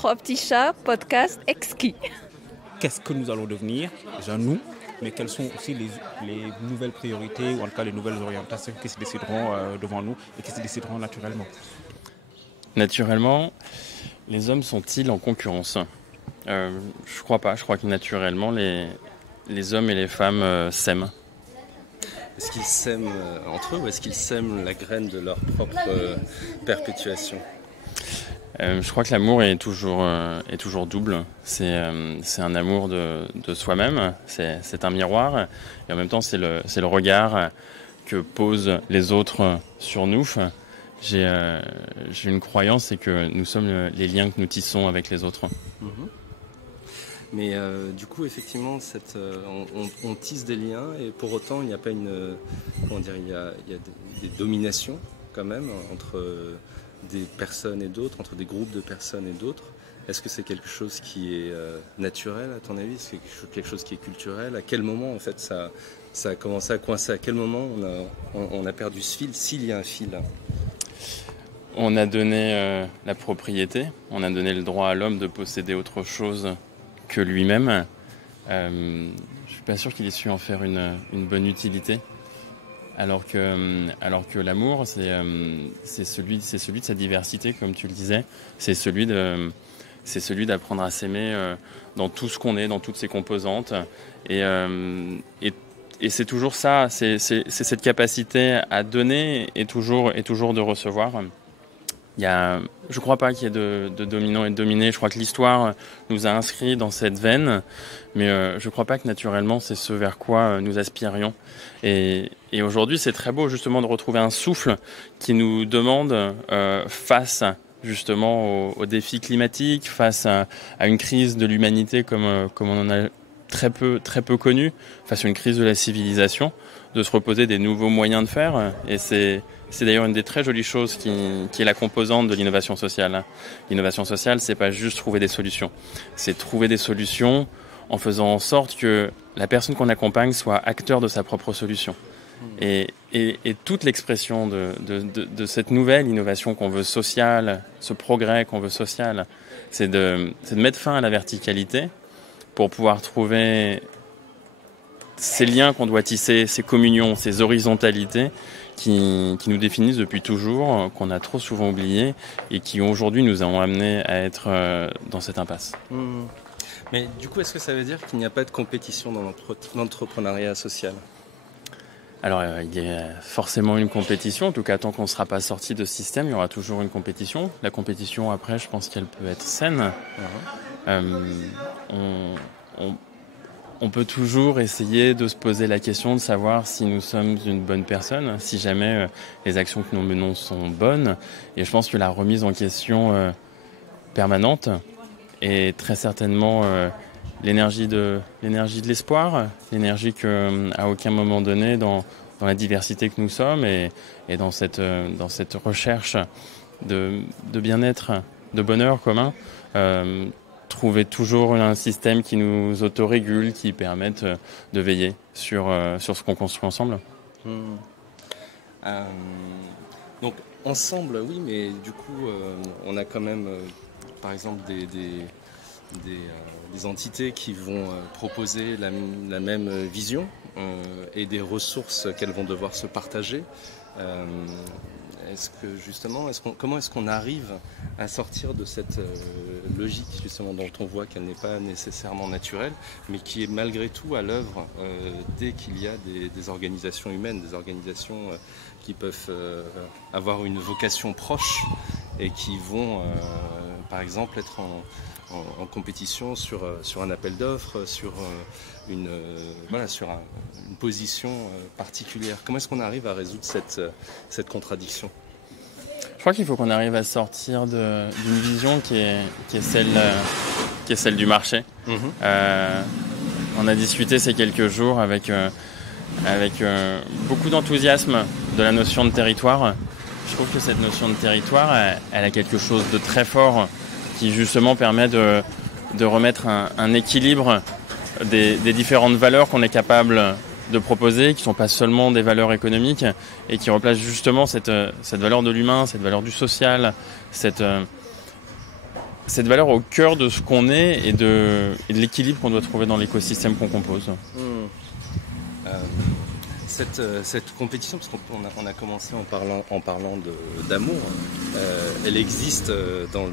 Trois petits chats, podcast exquis. Qu'est-ce que nous allons devenir, déjà nous, mais quelles sont aussi les nouvelles priorités ou en tout cas les nouvelles orientations qui se décideront devant nous et qui se décideront naturellement. Naturellement, les hommes sont-ils en concurrence ? Je crois pas. Je crois que naturellement, les hommes et les femmes s'aiment. Est-ce qu'ils s'aiment entre eux ou est-ce qu'ils sèment la graine de leur propre perpétuation ? Je crois que l'amour est toujours double. C'est un amour de soi-même, c'est un miroir, et en même temps c'est le regard que posent les autres sur nous. J'ai une croyance, c'est que nous sommes les liens que nous tissons avec les autres. Mais du coup, effectivement, on tisse des liens et pour autant, il n'y a pas il y a des dominations quand même entre des personnes et d'autres, entre des groupes de personnes et d'autres. Est-ce que c'est quelque chose qui est naturel à ton avis ? Est-ce que c'est quelque chose qui est culturel ? À quel moment en fait ça a commencé à coincer ? À quel moment on a perdu ce fil, s'il y a un fil ? On a donné la propriété, on a donné le droit à l'homme de posséder autre chose que lui-même. Je suis pas sûr qu'il ait su en faire une bonne utilité. Alors que l'amour, c'est celui de sa diversité, comme tu le disais. C'est celui d'apprendre à s'aimer dans tout ce qu'on est, dans toutes ses composantes. Et c'est toujours ça, c'est cette capacité à donner et toujours de recevoir. Je ne crois pas qu'il y ait de dominant et de dominé. Je crois que l'histoire nous a inscrits dans cette veine, mais je ne crois pas que naturellement c'est ce vers quoi nous aspirions. Et aujourd'hui, c'est très beau justement de retrouver un souffle qui nous demande, face justement aux défis climatiques, face à une crise de l'humanité comme on en a très peu connu, face à une crise de la civilisation, de se reposer des nouveaux moyens de faire. Et c'est d'ailleurs une des très jolies choses qui est la composante de l'innovation sociale. L'innovation sociale, c'est pas juste trouver des solutions. C'est trouver des solutions en faisant en sorte que la personne qu'on accompagne soit acteur de sa propre solution. Et toute l'expression de cette nouvelle innovation qu'on veut sociale, ce progrès qu'on veut social, c'est de mettre fin à la verticalité pour pouvoir trouver ces liens qu'on doit tisser, ces communions, ces horizontalités qui nous définissent depuis toujours, qu'on a trop souvent oubliées et qui aujourd'hui nous ont amenés à être dans cette impasse. Mais du coup, est-ce que ça veut dire qu'il n'y a pas de compétition dans l'entrepreneuriat social ? Alors, il y a forcément une compétition. En tout cas, tant qu'on ne sera pas sorti de ce système, il y aura toujours une compétition. La compétition, après, je pense qu'elle peut être saine. On peut toujours essayer de se poser la question de savoir si nous sommes une bonne personne, si jamais les actions que nous menons sont bonnes. Et je pense que la remise en question permanente est très certainement l'énergie de l'espoir, l'énergie qu'à aucun moment donné, dans la diversité que nous sommes et dans cette recherche de bien-être, de bonheur commun, trouver toujours un système qui nous autorégule, qui permette de veiller sur ce qu'on construit ensemble. Donc ensemble, oui, mais du coup, on a quand même, par exemple, des entités qui vont proposer la même vision et des ressources qu'elles vont devoir se partager. Comment est-ce qu'on arrive à sortir de cette logique justement dont on voit qu'elle n'est pas nécessairement naturelle, mais qui est malgré tout à l'œuvre dès qu'il y a des organisations humaines, des organisations qui peuvent avoir une vocation proche et qui vont, par exemple, être en compétition sur un appel d'offres, sur une position particulière. Comment est-ce qu'on arrive à résoudre cette contradiction ? Je crois qu'il faut qu'on arrive à sortir d'une vision qui est celle du marché. On a discuté ces quelques jours avec beaucoup d'enthousiasme de la notion de territoire. Je trouve que cette notion de territoire, elle a quelque chose de très fort qui justement permet de remettre un équilibre des différentes valeurs qu'on est capable de proposer, qui ne sont pas seulement des valeurs économiques et qui replacent justement cette valeur de l'humain, cette valeur du social, cette cette valeur au cœur de ce qu'on est et de l'équilibre qu'on doit trouver dans l'écosystème qu'on compose. Cette compétition, parce qu'on a commencé en parlant d'amour, elle existe dans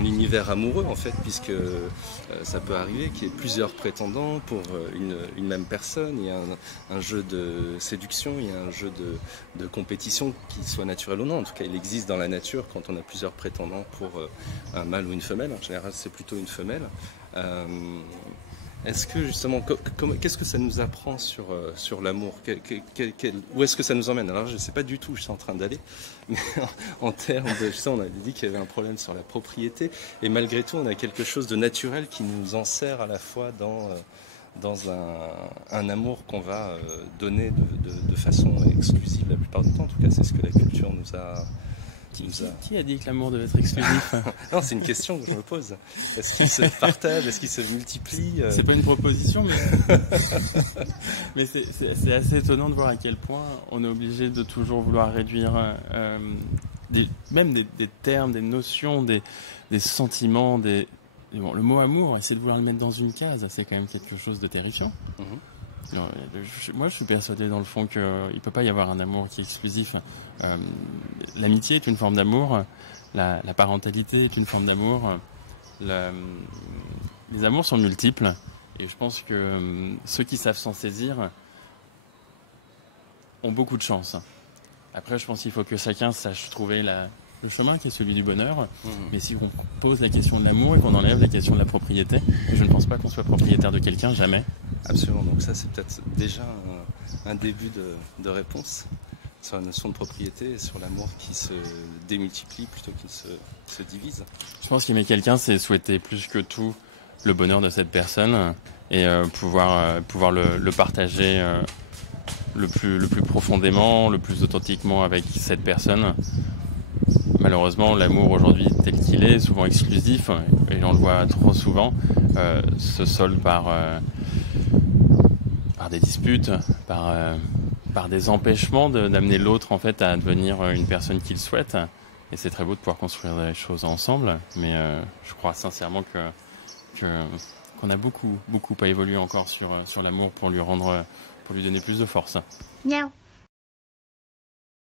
l'univers amoureux en fait, puisque ça peut arriver qu'il y ait plusieurs prétendants pour une même personne. Il y a un jeu de séduction, il y a un jeu de compétition qui soit naturel ou non. En tout cas, il existe dans la nature quand on a plusieurs prétendants pour un mâle ou une femelle. En général, c'est plutôt une femelle. Est-ce que justement, qu'est-ce que ça nous apprend sur l'amour? Où est-ce que ça nous emmène? Alors je ne sais pas du tout où je suis en train d'aller, mais en termes de, on avait dit qu'il y avait un problème sur la propriété, et malgré tout on a quelque chose de naturel qui nous enserre à la fois dans un amour qu'on va donner de façon exclusive la plupart du temps. En tout cas, c'est ce que la culture nous a... Qui a dit que l'amour devait être exclusif? Non, c'est une question que je me pose. Est-ce qu'il se partage? Est-ce qu'il se multiplie? C'est pas une proposition, mais c'est assez étonnant de voir à quel point on est obligé de toujours vouloir réduire même des termes, des notions, des sentiments. Bon, le mot amour, essayer de vouloir le mettre dans une case, c'est quand même quelque chose de terrifiant. Non, moi, je suis persuadé dans le fond qu'il ne peut pas y avoir un amour qui est exclusif. L'amitié est une forme d'amour, la parentalité est une forme d'amour. Les amours sont multiples et je pense que ceux qui savent s'en saisir ont beaucoup de chance. Après, je pense qu'il faut que chacun sache trouver le chemin qui est celui du bonheur. Mais si on pose la question de l'amour et qu'on enlève la question de la propriété, je ne pense pas qu'on soit propriétaire de quelqu'un, jamais. Absolument, donc ça c'est peut-être déjà un début de réponse sur la notion de propriété et sur l'amour qui se démultiplie plutôt qu'il se divise. Je pense qu'aimer quelqu'un, c'est souhaiter plus que tout le bonheur de cette personne et pouvoir le partager le plus profondément, le plus authentiquement avec cette personne. Malheureusement, l'amour aujourd'hui tel qu'il est, souvent exclusif, et on le voit trop souvent, se solde par des disputes, par des empêchements d'amener l'autre en fait à devenir une personne qu'il souhaite. Et c'est très beau de pouvoir construire des choses ensemble, mais je crois sincèrement qu'on a beaucoup à évoluer encore sur l'amour pour lui donner plus de force. Miaou.